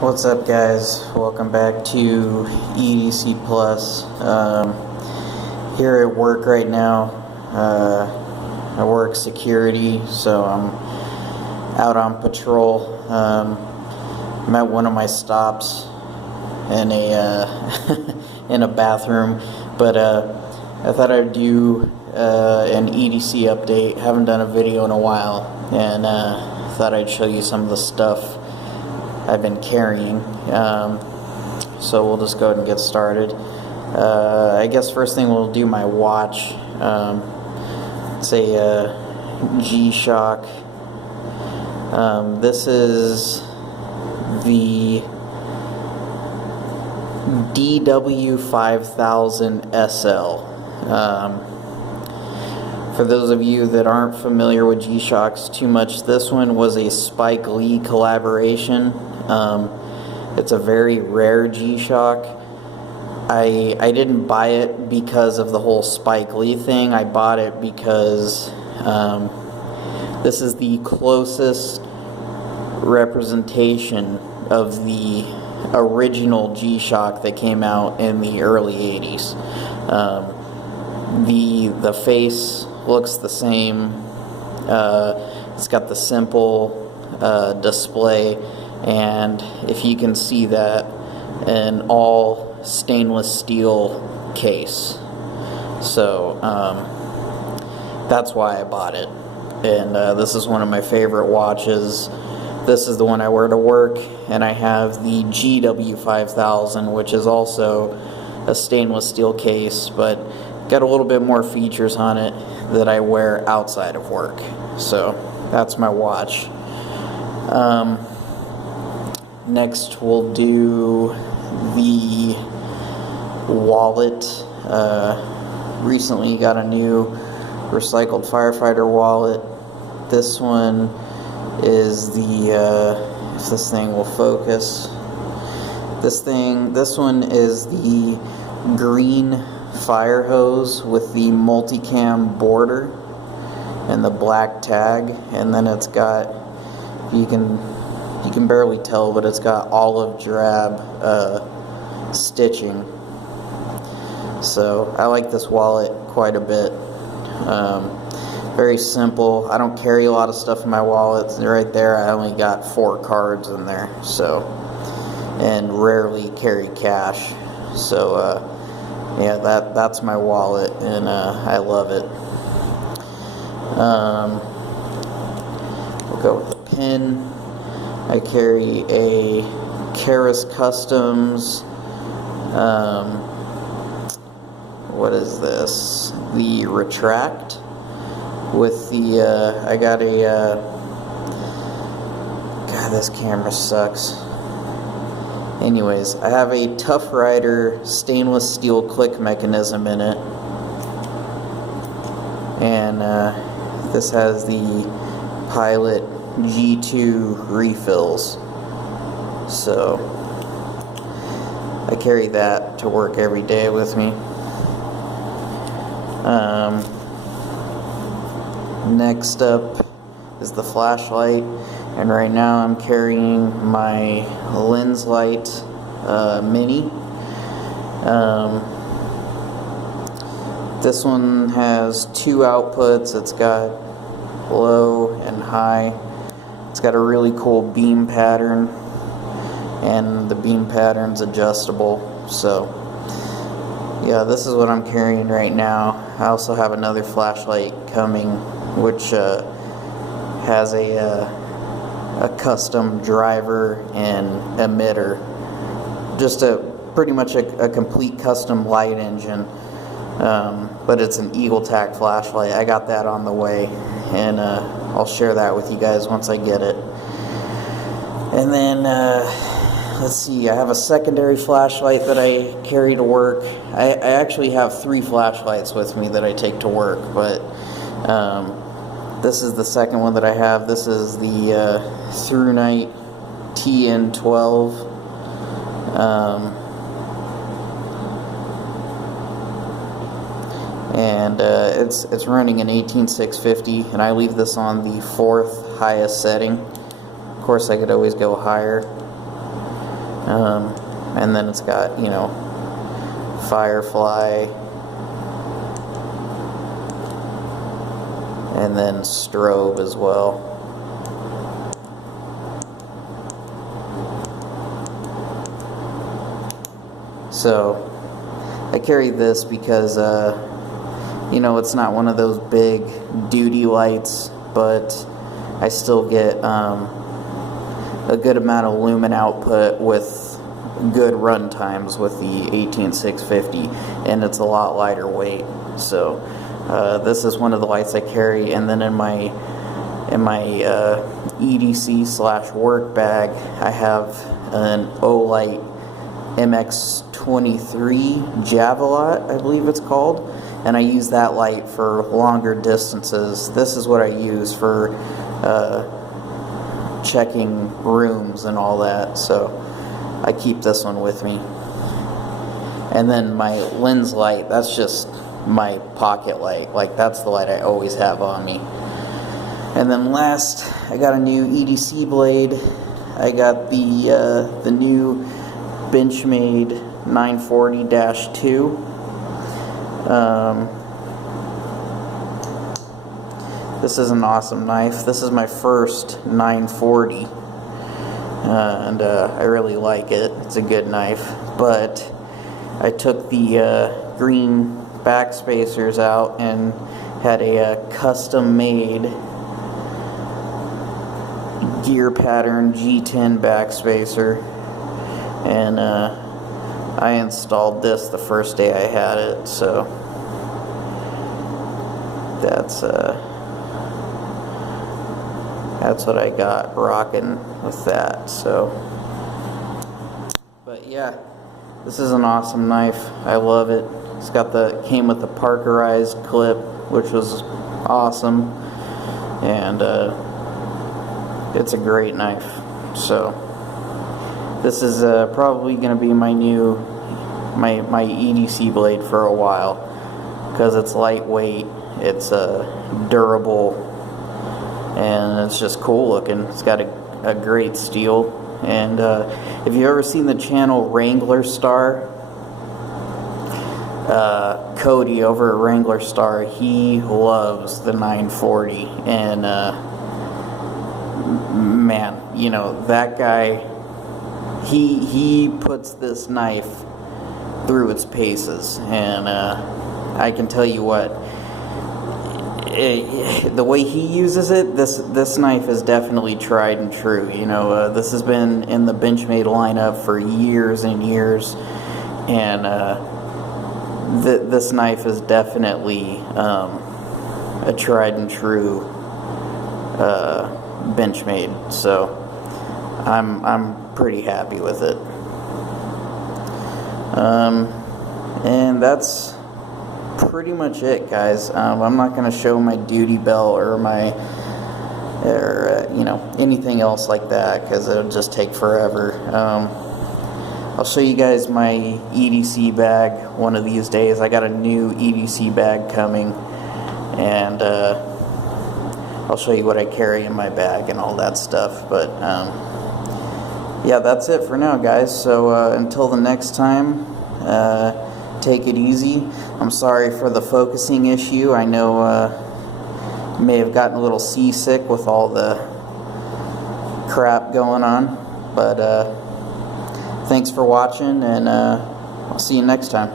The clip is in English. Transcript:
What's up, guys? Welcome back to EDC Plus. Here at work right now. I work security, so I'm out on patrol. I'm at one of my stops in a in a bathroom, but I thought I'd do an EDC update. Haven't done a video in a while, and thought I'd show you some of the stuff I've been carrying. So we'll just go ahead and get started. I guess first thing we'll do my watch. It's a G-Shock. This is the DW5000SL. For those of you that aren't familiar with G-Shocks too much, this one was a Spike Lee collaboration. It's a very rare G-Shock. I didn't buy it because of the whole Spike Lee thing. I bought it because this is the closest representation of the original G-Shock that came out in the early 80s. The face looks the same. It's got the simple display, and if you can see that, an all stainless steel case. So that's why I bought it, and this is one of my favorite watches. This is the one I wear to work, and I have the GW5000, which is also a stainless steel case, but got a little bit more features on it that I wear outside of work. So that's my watch. Next we'll do the wallet. Recently got a new recycled firefighter wallet. This one is the if this thing will focus. This one is the green fire hose with the multicam border and the black tag, and then it's got, you can barely tell, but it's got olive drab stitching. So I like this wallet quite a bit. Very simple. I don't carry a lot of stuff in my wallet. Right there, I only got 4 cards in there, so, and rarely carry cash. So yeah, that's my wallet, and I love it. We'll go with the pin. I carry a Karis Customs. What is this? The Retract with the. I got a. God, this camera sucks. Anyways, I have a Tough Rider stainless steel click mechanism in it, and this has the Pilot G2 refills, so I carry that to work every day with me. Next up is the flashlight. And right now I'm carrying my lens light mini. This one has 2 outputs. It's got low and high. It's got a really cool beam pattern, and the beam pattern's adjustable. So yeah, this is what I'm carrying right now. I also have another flashlight coming, which has a custom driver and emitter, just pretty much a complete custom light engine, but it's an Eagle Tack flashlight. I got that on the way, and I'll share that with you guys once I get it. And then let's see, I have a secondary flashlight that I carry to work. I actually have 3 flashlights with me that I take to work, but this is the second one that I have. This is the Through Night TN12. And it's running an 18650, and I leave this on the 4th highest setting. Of course, I could always go higher. And then it's got, you know, Firefly, and then strobe as well. So I carry this because you know, it's not one of those big duty lights, but I still get a good amount of lumen output with good run times with the 18650, and it's a lot lighter weight. So this is one of the lights I carry. And then in my EDC / work bag, I have an Olight MX23 Javelot, I believe it's called, and I use that light for longer distances. This is what I use for checking rooms and all that, so I keep this one with me. And then my lens light, that's just my pocket light. Like, that's the light I always have on me. And then last, I got a new EDC blade. I got the new Benchmade 940-2. This is an awesome knife. This is my first 940, and I really like it. It's a good knife, but I took the green backspacers out and had a custom-made gear pattern G10 backspacer, and I installed this the first day I had it, so that's what I got rocking with that. So, but yeah, this is an awesome knife. I love it. It's got came with the Parkerized clip, which was awesome, and it's a great knife. So this is probably going to be my new my EDC blade for a while, because it's lightweight, it's durable, and it's just cool looking. It's got a great steel. And if you've ever seen the channel Wrangler Star, Cody over at Wrangler Star, he loves the 940, and man, you know, that guy, he puts this knife through its paces, and I can tell you what, the way he uses it, this knife is definitely tried and true. You know, this has been in the Benchmade lineup for years and years, and this knife is definitely a tried and true Benchmade. So I'm pretty happy with it. And that's pretty much it, guys. I'm not going to show my duty belt or you know, anything else like that, because it'll just take forever. I'll show you guys my EDC bag one of these days. I got a new EDC bag coming, and I'll show you what I carry in my bag and all that stuff. But yeah, that's it for now, guys. So until the next time, take it easy. I'm sorry for the focusing issue. I know you may have gotten a little seasick with all the crap going on, but thanks for watching, and I'll see you next time.